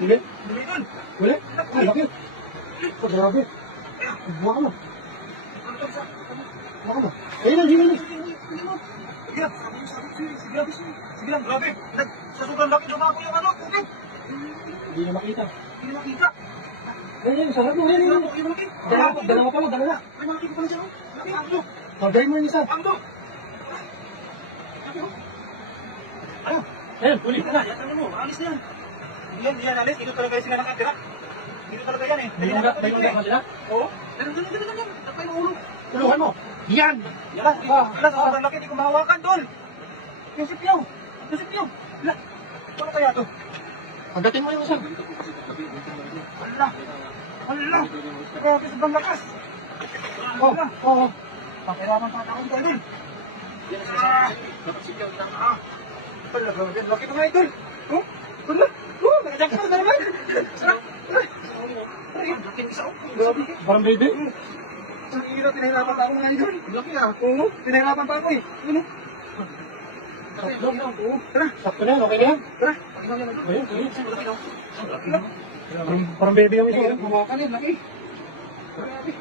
Hindi. Dali doon. Wala. Ay, laki. Oh, grabe. Buha ka mo. Buha ka mo. Ayun na, ayun na. Sige lang, sige lang. Sige lang, grabe. Sa sobrang laki lumako yung ano, tubig. Hindi na makita. Hindi makita. Ayun, sarap mo. Ayun, ayun. Yung malaki. Dalawa pa mo, dalawa. May malaki pa pala dyan, oh. Laki, ang to. Pagay mo yung isa. Ang to. Laki, oh. Ano? Ayun, huli. Yan na, yan na mo. Alis na yan. Hindi yan alis. Dito talaga sila nakatira. Dito talaga yan eh. May ugat na sila? Oo. Ganun yan. Tapay ng ulo. Tuluhan mo. Yan! Yan lang. Wala, sa sobrang laki. Hindi ko mahawakan doon. Yung sipyaw. Yung sipyaw. Wala. Ano kaya to? Pagdating mo yung isa. Wala. Wala. Grabe, sobrang lakas. Oh, oh. Pakiraman pa ako doon. Wala, grabe. Laki na nga idol. Oh, wala. Oh, nakajakpa na naman. Laki ng isa. Grabe. Parang baby. Ang hirap, pinahirapan pa ako mga idol. Laki ah. Oo, pinahirapan pa ako eh. Ano? Oo, tara. Sakto na yan, okay na yan. Tara. Ayun, ayun. Parang baby yung isa. Hawakan eh, laki. Grabe.